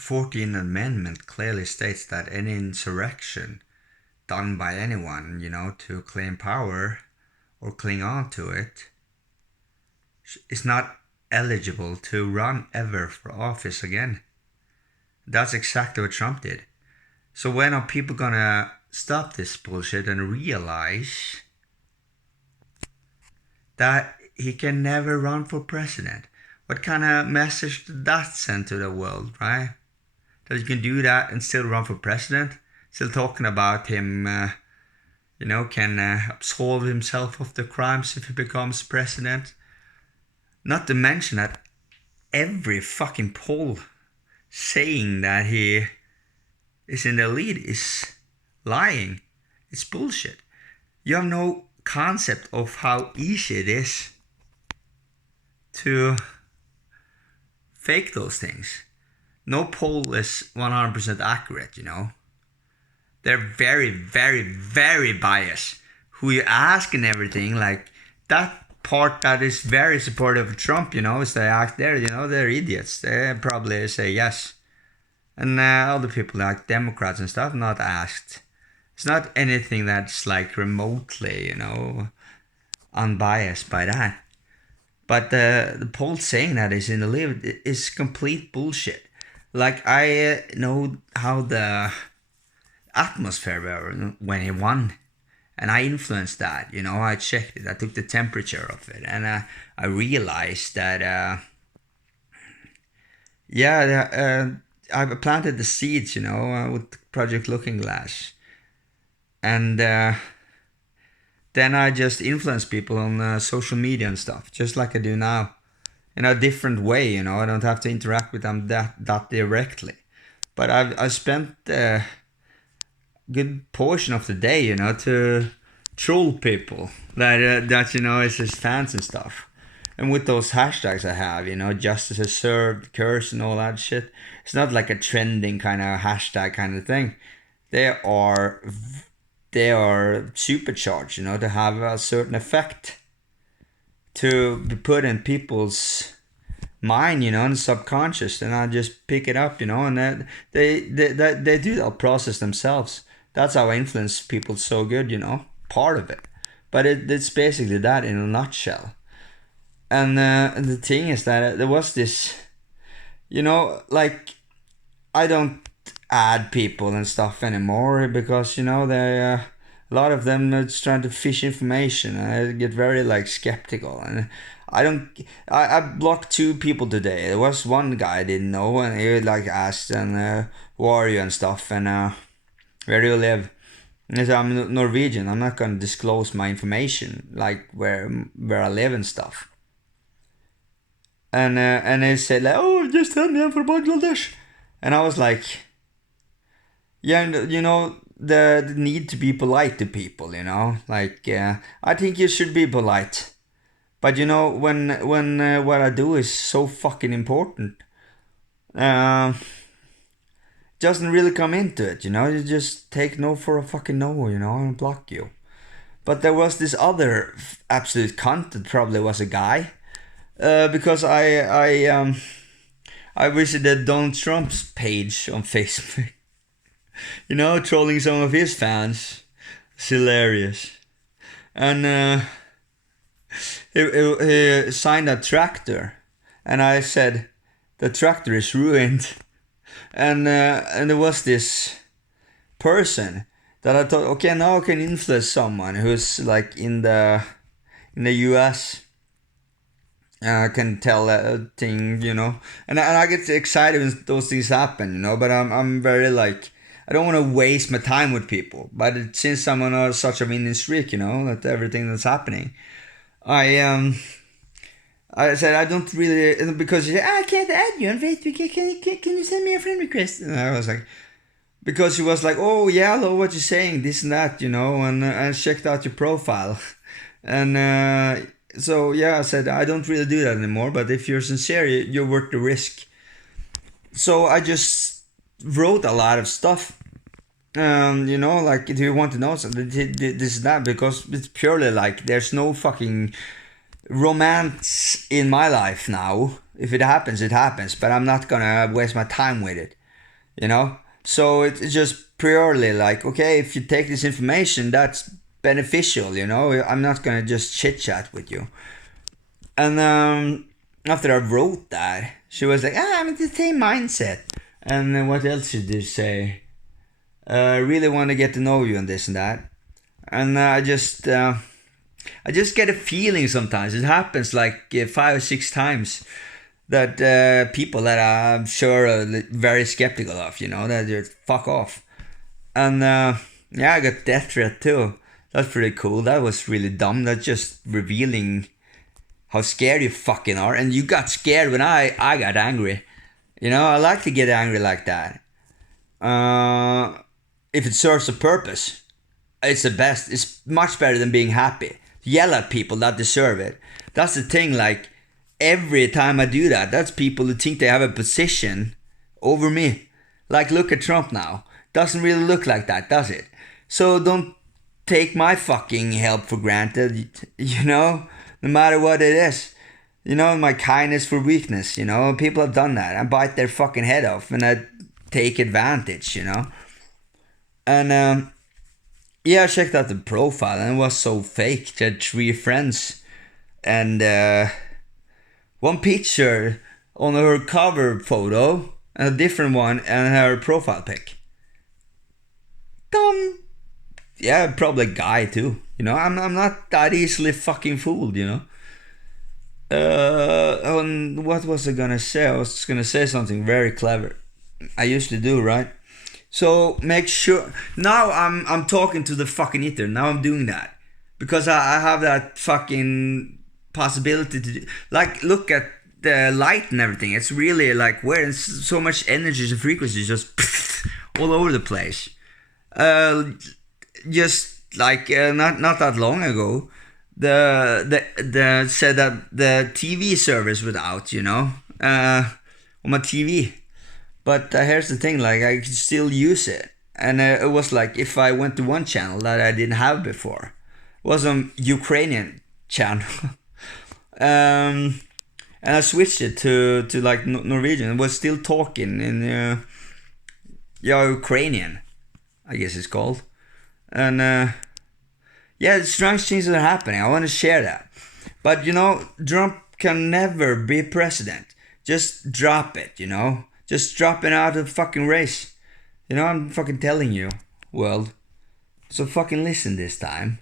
14th Amendment clearly states that any insurrection done by anyone, to claim power or cling on to it is not eligible to run ever for office again. That's exactly what Trump did. So when are people gonna stop this bullshit and realize that he can never run for president? What kind of message did that send to the world, right? That you can do that and still run for president? Still talking about him, can absolve himself of the crimes if he becomes president? Not to mention that every fucking poll saying that he is in the lead is lying. It's bullshit. You have no concept of how easy it is to fake those things. No poll is 100% accurate, They're very, very, very biased. Who you ask and everything, like that part that is very supportive of Trump, is they act there, they're idiots. They probably say yes. And other people like Democrats and stuff, not asked. It's not anything that's like remotely, unbiased by that. But the poll saying that is in the lead is complete bullshit. Like, I know how the atmosphere were when he won. And I influenced that, I checked it. I took the temperature of it. And I realized that, I planted the seeds, with Project Looking Glass. And then I just influence people on social media and stuff, just like I do now. In a different way, I don't have to interact with them that directly. But I spent a good portion of the day, to troll people that is his fans and stuff. And with those hashtags I have, justice is served, curse and all that shit. It's not like a trending kind of hashtag kind of thing. They are supercharged, to have a certain effect to be put in people's mind, and subconscious. And I just pick it up, and they do that process themselves. That's how I influence people so good, part of it. But it's basically that in a nutshell. And the thing is that there was this, like, I don't add people and stuff anymore because, they a lot of them are just trying to fish information. I get very, like, skeptical. And I blocked 2 people today. There was one guy I didn't know, and he, like, asked, and who are you and stuff, and where do you live? And I said, I'm Norwegian. I'm not going to disclose my information, like where I live and stuff. And they said, like, oh, just tell me I'm from Bangladesh. And I was like, yeah, the need to be polite to people, like, I think you should be polite. But, when what I do is so fucking important, doesn't really come into it, you just take no for a fucking no, and block you. But there was this other absolute cunt that probably was a guy, because I visited Donald Trump's page on Facebook, trolling some of his fans. It's hilarious. And he signed a tractor, and I said, the tractor is ruined. And there was this person that I thought, okay, now I can influence someone who's like in the US. I can tell a thing, and I get excited when those things happen, but I'm very, like, I don't want to waste my time with people. But since I'm on such a winning streak, that everything that's happening, I said, I don't really, because she said, I can't add you on Facebook. Can you send me a friend request? And I was like, because she was like, oh yeah, I love what you're saying, this and that, and I checked out your profile. And so yeah, I said, I don't really do that anymore, but if you're sincere, you're worth the risk. So I just wrote a lot of stuff. Like, do you want to know something? This is that, because it's purely like, there's no fucking romance in my life now. If it happens, it happens, but I'm not gonna waste my time with it. you know. So it's just purely like, okay, if you take this information, that's beneficial, you know. I'm not gonna just chit chat with you. And after I wrote that, she was like, I'm in the same mindset. And what else should you say? I really want to get to know you and this and that. And I just get a feeling sometimes. It happens like 5 or 6 times that people that I'm sure are very skeptical of, you know, that they're fuck off. And yeah, I got death threat too. That's pretty cool. That was really dumb. That's just revealing how scared you fucking are. And you got scared when I got angry. You know, I like to get angry like that. If it serves a purpose, it's the best. It's much better than being happy. Yell at people that deserve it. That's the thing, like, every time I do that, that's people who think they have a position over me. Like, look at Trump now. Doesn't really look like that, does it? So don't take my fucking help for granted, you know? No matter what it is. You know, my kindness for weakness, you know? People have done that. I bite their fucking head off and I take advantage, you know? And, yeah, I checked out the profile and it was so fake. She had 3 friends. And, one picture on her cover photo and a different one and her profile pic. Dumb. Yeah, probably a guy too. You know, I'm not that easily fucking fooled, you know. And what was I gonna say? I was gonna say something very clever. I usually do, right? So make sure. Now I'm talking to the fucking ether. Now I'm doing that because I have that fucking possibility to do. Like, look at the light and everything. It's really like where so much energy and frequency just all over the place. Just like not that long ago, the said that the TV service was out, you know, on my TV. But here's the thing, like I could still use it, and it was like if I went to one channel that I didn't have before, it was on Ukrainian channel, and I switched it to like Norwegian. It was still talking in Ukrainian, I guess it's called, and yeah, strange things are happening. I want to share that, but you know, Trump can never be president. Just drop it, you know. Just dropping out of the fucking race. You know, I'm fucking telling you, world. So fucking listen this time.